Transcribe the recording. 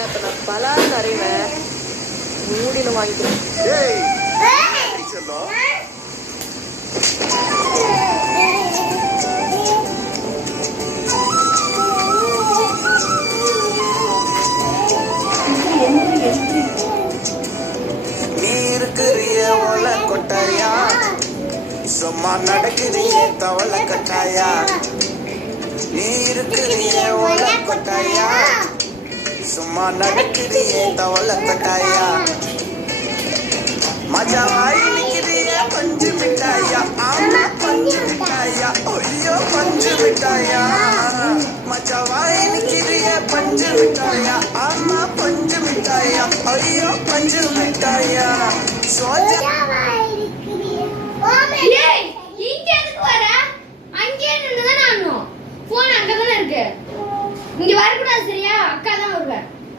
ஏன்னா இப்போ நான் பலான்னு அறிவேன் மூடியில் வாங்கிக்கிறேன். நீ இருக்கிறிய ஒல கொட்டாயா, சும்மா நடக்கிறிய தவள கட்டாயா. நீ இருக்கிறிய ஒல கொட்டாயா, சும்மா நடக்கிறிய தவள கட்டாயா. மஜாவாய் நிக்கிறிய பஞ்சு மிட்டாயா, ஆமா பஞ்சு மிட்டாயா, ஐயோ பஞ்சு மிட்டாயா. மஜாவாய் நிக்கிறிய பஞ்சு மிட்டாயா, ஆமா